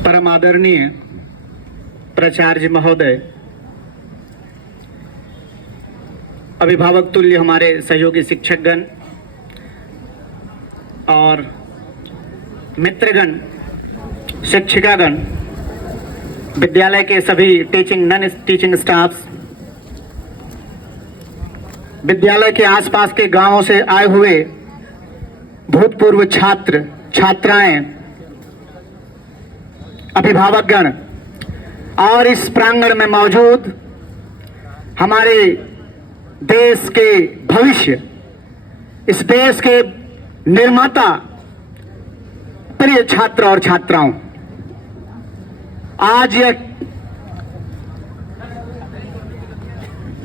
परम आदरणीय प्राचार्य महोदय, अभिभावक तुल्य हमारे सहयोगी शिक्षकगण और मित्रगण, शिक्षिकागण, विद्यालय के सभी टीचिंग नॉन टीचिंग स्टाफ्स, विद्यालय के आसपास के गांवों से आए हुए भूतपूर्व छात्र छात्राएं, अभिभावकगण और इस प्रांगण में मौजूद हमारे देश के भविष्य, इस देश के निर्माता, प्रिय छात्र और छात्राओं,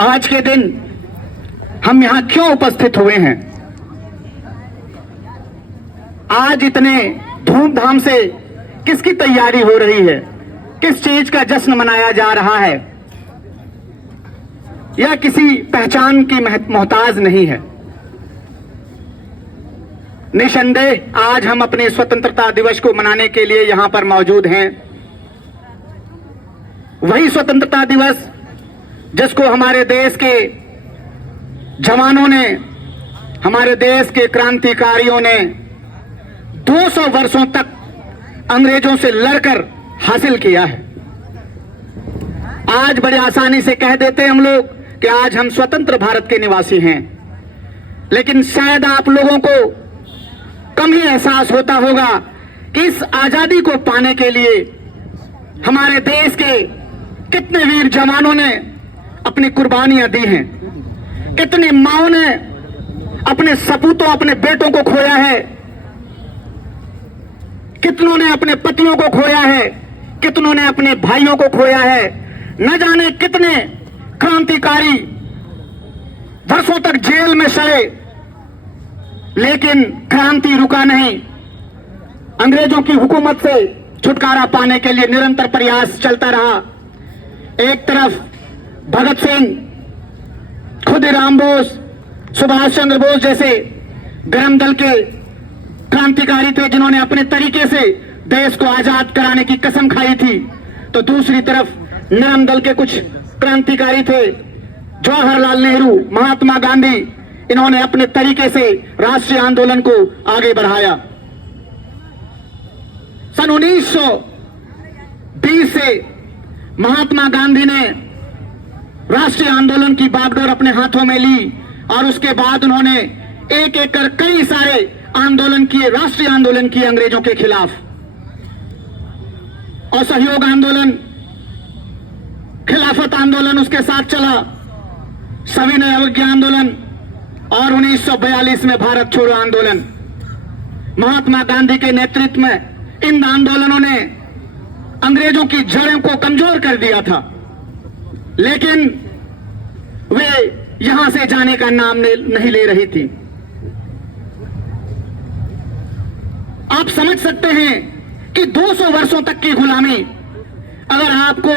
आज के दिन हम यहां क्यों उपस्थित हुए हैं? आज इतने धूमधाम से किसकी तैयारी हो रही है? किस चीज का जश्न मनाया जा रहा है? यह किसी पहचान की मोहताज नहीं है। निसंदेह आज हम अपने स्वतंत्रता दिवस को मनाने के लिए यहां पर मौजूद हैं। वही स्वतंत्रता दिवस जिसको हमारे देश के जवानों ने, हमारे देश के क्रांतिकारियों ने 200 वर्षों तक अंग्रेजों से लड़कर हासिल किया है। आज बड़े आसानी से कह देते हैं हम लोग कि आज हम स्वतंत्र भारत के निवासी हैं, लेकिन शायद आप लोगों को कम ही एहसास होता होगा कि इस आजादी को पाने के लिए हमारे देश के कितने वीर जवानों ने अपनी कुर्बानियां दी हैं, कितनी माओं ने अपने सपूतों, अपने बेटों को खोया है, कितनों ने अपने पतियों को खोया है, कितनों ने अपने भाइयों को खोया है। न जाने कितने क्रांतिकारी वर्षों तक जेल में सड़े, लेकिन क्रांति रुका नहीं। अंग्रेजों की हुकूमत से छुटकारा पाने के लिए निरंतर प्रयास चलता रहा। एक तरफ भगत सिंह, खुदीराम बोस, सुभाष चंद्र बोस जैसे गरम दल के क्रांतिकारी थे जिन्होंने अपने तरीके से देश को आजाद कराने की कसम खाई थी, तो दूसरी तरफ नरम दल के कुछ क्रांतिकारी थे, जवाहरलाल नेहरू, महात्मा गांधी। इन्होंने अपने तरीके से राष्ट्रीय आंदोलन को आगे बढ़ाया। सन 1920 से महात्मा गांधी ने राष्ट्रीय आंदोलन की बागडोर अपने हाथों में ली और उसके बाद उन्होंने एक एक कर कई सारे आंदोलन किए, राष्ट्रीय आंदोलन किए अंग्रेजों के खिलाफ। असहयोग आंदोलन, खिलाफत आंदोलन उसके साथ चला, सविनय अवज्ञा आंदोलन और 1942 में भारत छोड़ो आंदोलन। महात्मा गांधी के नेतृत्व में इन आंदोलनों ने अंग्रेजों की जड़ों को कमजोर कर दिया था, लेकिन वे यहां से जाने का नाम नहीं ले रही थी। आप समझ सकते हैं कि 200 वर्षों तक की गुलामी, अगर आपको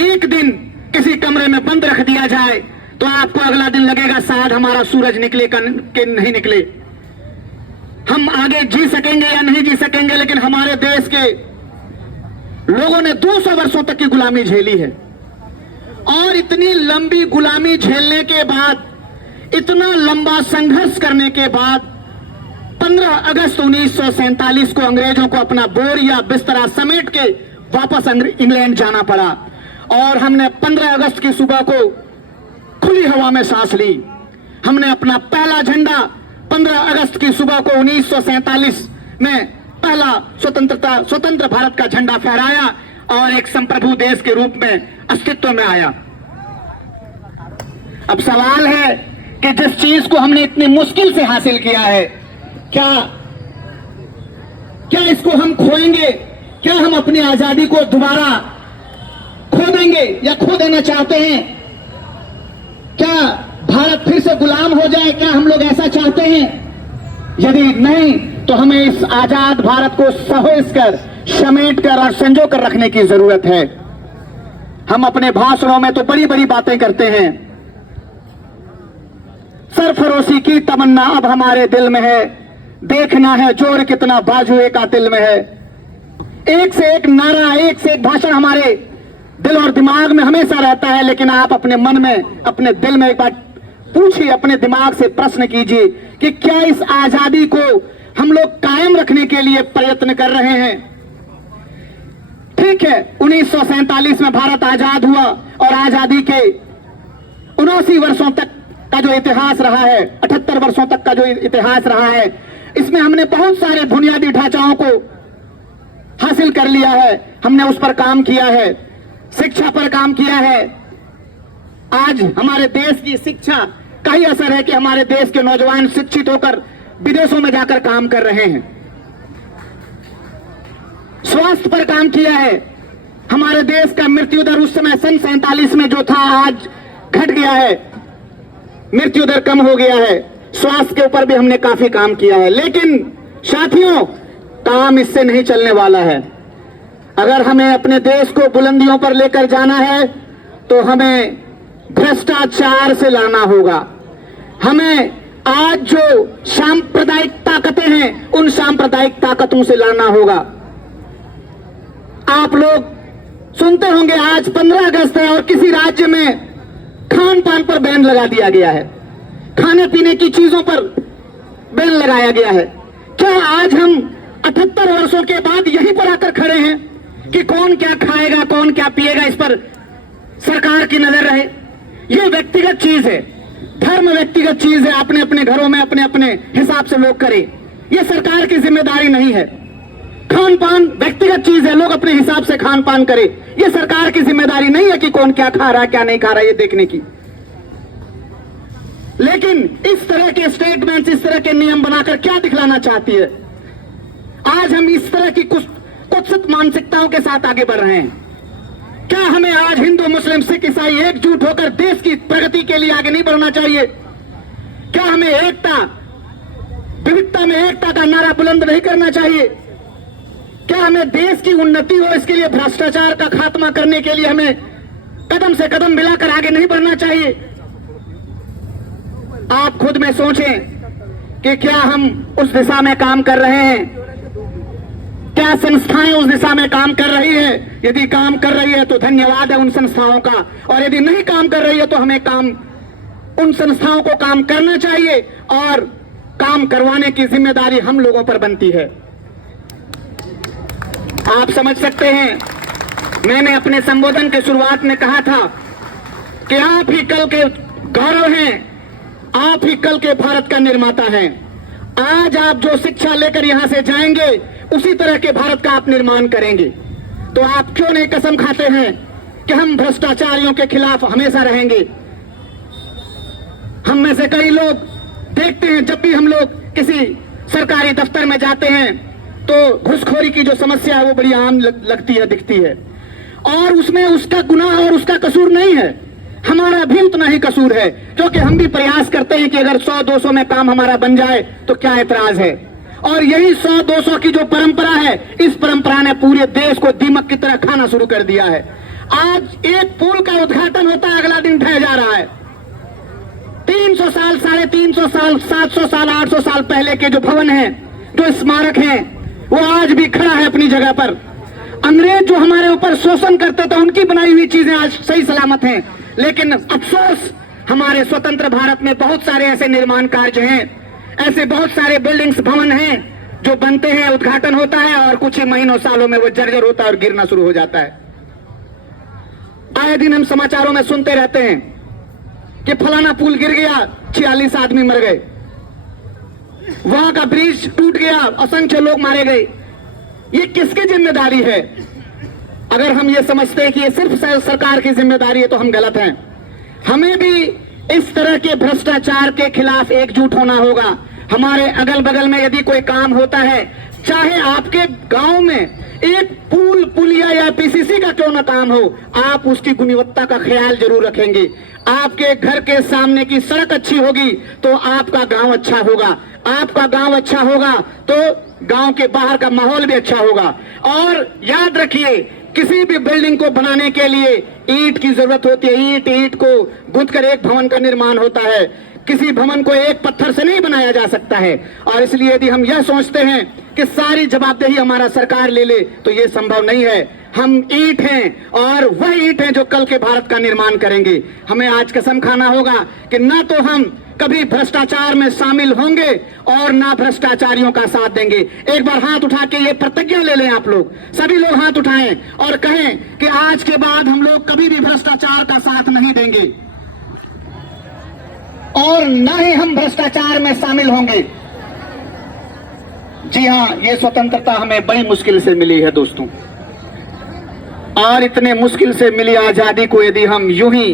एक दिन किसी कमरे में बंद रख दिया जाए तो आपको अगला दिन लगेगा शायद हमारा सूरज निकले कि नहीं निकले, हम आगे जी सकेंगे या नहीं जी सकेंगे। लेकिन हमारे देश के लोगों ने 200 वर्षों तक की गुलामी झेली है, और इतनी लंबी गुलामी झेलने के बाद, इतना लंबा संघर्ष करने के बाद 15 अगस्त 1947 को अंग्रेजों को अपना बोरिया बिस्तरा समेट के वापस इंग्लैंड जाना पड़ा, और हमने 15 अगस्त की सुबह को खुली हवा में सांस ली। हमने अपना पहला झंडा 15 अगस्त की सुबह को 1947 में पहला स्वतंत्र भारत का झंडा फहराया और एक संप्रभु देश के रूप में अस्तित्व में आया। अब सवाल है कि जिस चीज को हमने इतनी मुश्किल से हासिल किया है, क्या इसको हम खोएंगे? क्या हम अपनी आजादी को दोबारा खो देंगे या खो देना चाहते हैं? क्या भारत फिर से गुलाम हो जाए? क्या हम लोग ऐसा चाहते हैं? यदि नहीं, तो हमें इस आजाद भारत को सहेज कर, समेट कर और संजो कर रखने की जरूरत है। हम अपने भाषणों में तो बड़ी बड़ी बातें करते हैं, सरफरोशी की तमन्ना अब हमारे दिल में है, देखना है जोर कितना बाजुए का दिल में है। एक से एक नारा, एक से एक भाषण हमारे दिल और दिमाग में हमेशा रहता है, लेकिन आप अपने मन में, अपने दिल में एक बार पूछिए, अपने दिमाग से प्रश्न कीजिए कि क्या इस आजादी को हम लोग कायम रखने के लिए प्रयत्न कर रहे हैं। ठीक है, 1947 में भारत आजाद हुआ और आजादी के 79 वर्षों तक का जो इतिहास रहा है, 78 वर्षों तक का जो इतिहास रहा है, इसमें हमने बहुत सारे बुनियादी ढांचाओं को हासिल कर लिया है। हमने उस पर काम किया है, शिक्षा पर काम किया है। आज हमारे देश की शिक्षा का ही असर है कि हमारे देश के नौजवान शिक्षित होकर विदेशों में जाकर काम कर रहे हैं। स्वास्थ्य पर काम किया है। हमारे देश का मृत्यु दर उस समय सन 47 में जो था, आज घट गया है, मृत्यु दर कम हो गया है। स्वास्थ्य के ऊपर भी हमने काफी काम किया है। लेकिन साथियों, काम इससे नहीं चलने वाला है। अगर हमें अपने देश को बुलंदियों पर लेकर जाना है तो हमें भ्रष्टाचार से लाना होगा। हमें आज जो सांप्रदायिक ताकतें हैं, उन सांप्रदायिक ताकतों से लाना होगा। आप लोग सुनते होंगे आज 15 अगस्त है और किसी राज्य में खान पान पर बैन लगा दिया गया है, खाने पीने की चीजों पर बैन लगाया गया है। क्या आज हम 78 वर्षों के बाद यहीं पर आकर खड़े हैं कि कौन क्या खाएगा, कौन क्या पिएगा, इस पर सरकार की नजर रहे? ये व्यक्तिगत चीज है, धर्म व्यक्तिगत चीज है। अपने अपने घरों में अपने अपने हिसाब से लोग करें, ये सरकार की जिम्मेदारी नहीं है। खान पान व्यक्तिगत चीज है, लोग अपने हिसाब से खान पान करें, ये सरकार की जिम्मेदारी नहीं है कि कौन क्या खा रहा है, क्या नहीं खा रहा है, ये देखने की। लेकिन इस तरह के स्टेटमेंट, इस तरह के नियम बनाकर क्या दिखलाना चाहती है? आज हम इस तरह की कुत्सित मानसिकताओं के साथ आगे बढ़ रहे हैं। क्या हमें आज हिंदू, मुस्लिम, सिख, ईसाई एकजुट होकर देश की प्रगति के लिए आगे नहीं बढ़ना चाहिए? क्या हमें एकता, विविधता में एकता का नारा बुलंद नहीं करना चाहिए? क्या हमें देश की उन्नति हो, इसके लिए भ्रष्टाचार का खात्मा करने के लिए हमें कदम से कदम मिलाकर आगे नहीं बढ़ना चाहिए? आप खुद में सोचें कि क्या हम उस दिशा में काम कर रहे हैं? क्या संस्थाएं उस दिशा में काम कर रही है? यदि काम कर रही है तो धन्यवाद है उन संस्थाओं का, और यदि नहीं काम कर रही है तो हमें काम, उन संस्थाओं को काम करना चाहिए और काम करवाने की जिम्मेदारी हम लोगों पर बनती है। आप समझ सकते हैं, मैंने अपने संबोधन के शुरुआत में कहा था कि आप ही कल के गौरव हैं, आप ही कल के भारत का निर्माता हैं। आज आप जो शिक्षा लेकर यहां से जाएंगे, उसी तरह के भारत का आप निर्माण करेंगे। तो आप क्यों नहीं कसम खाते हैं कि हम भ्रष्टाचारियों के खिलाफ हमेशा रहेंगे? हम में से कई लोग देखते हैं, जब भी हम लोग किसी सरकारी दफ्तर में जाते हैं तो घूसखोरी की जो समस्या है वो बड़ी आम लगती है, दिखती है, और उसमें उसका गुनाह और उसका कसूर नहीं है, हमारा भी उतना ही कसूर है, क्योंकि हम भी प्रयास करते हैं कि अगर 100-200 में काम हमारा बन जाए तो क्या ऐतराज है। और यही 100-200 की जो परंपरा है, इस परंपरा ने पूरे देश को दीमक की तरह खाना शुरू कर दिया है। आज एक पुल का उद्घाटन होता है, अगला दिन ढह जा रहा है। 300 साल, 350 साल, 700 साल, 800 साल पहले के जो भवन हैं, जो स्मारक हैं, वो आज भी खड़ा है अपनी जगह पर। अंग्रेज जो हमारे ऊपर शोषण करते थे, उनकी बनाई हुई चीजें आज सही सलामत हैं। लेकिन अफसोस, हमारे स्वतंत्र भारत में बहुत सारे ऐसे निर्माण कार्य हैं, ऐसे बहुत सारे बिल्डिंग्स, भवन हैं जो बनते हैं, उद्घाटन होता है और कुछ ही महीनों, सालों में वो जर्जर होता है और गिरना शुरू हो जाता है। आए दिन हम समाचारों में सुनते रहते हैं कि फलाना पुल गिर गया, 46 आदमी मर गए, वहां का ब्रिज टूट गया, असंख्य लोग मारे गए। ये किसकी जिम्मेदारी है? अगर हम ये समझते हैं कि ये सिर्फ सरकार की जिम्मेदारी है तो हम गलत हैं। हमें भी इस तरह के भ्रष्टाचार के खिलाफ एकजुट होना होगा। हमारे अगल बगल में यदि कोई काम होता है, चाहे आपके गांव में एक पुल, पुलिया या पीसीसी का क्यों ना काम हो, आप उसकी गुणवत्ता का ख्याल जरूर रखेंगे। आपके घर के सामने की सड़क अच्छी होगी तो आपका गांव अच्छा होगा, आपका गांव अच्छा होगा तो गांव के बाहर का माहौल भी अच्छा होगा। और याद रखिए, किसी भी बिल्डिंग को बनाने के लिए ईंट की जरूरत होती है। ईंट को गूंथकर एक भवन का निर्माण होता है। किसी भवन को एक पत्थर से नहीं बनाया जा सकता है। और इसलिए यदि हम यह सोचते हैं कि सारी जवाबदेही हमारा सरकार ले ले, तो ये संभव नहीं है। हम ईंट हैं और वह ईंट हैं जो कल के भारत का निर्माण करेंगे। हमें आज कसम खाना होगा कि ना तो हम कभी भ्रष्टाचार में शामिल होंगे और ना भ्रष्टाचारियों का साथ देंगे। एक बार हाथ उठा के ये प्रतिज्ञा ले लें, आप लोग सभी लोग हाथ उठाएं और कहें कि आज के बाद हम लोग कभी भी भ्रष्टाचार का साथ नहीं देंगे और ना ही हम भ्रष्टाचार में शामिल होंगे। जी हाँ, ये स्वतंत्रता हमें बड़ी मुश्किल से मिली है दोस्तों, और इतने मुश्किल से मिली आजादी को यदि हम यूं ही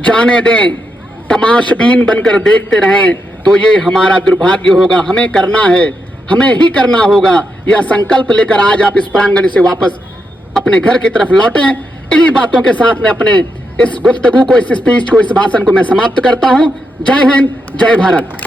जाने दें, तमाशबीन बनकर देखते रहें, तो ये हमारा दुर्भाग्य होगा। हमें करना है, हमें ही करना होगा। यह संकल्प लेकर आज आप इस प्रांगण से वापस अपने घर की तरफ लौटें। इन्हीं बातों के साथ में अपने इस गुफ्तगू को, इस स्पीच को, इस भाषण को मैं समाप्त करता हूं। जय हिंद, जय भारत।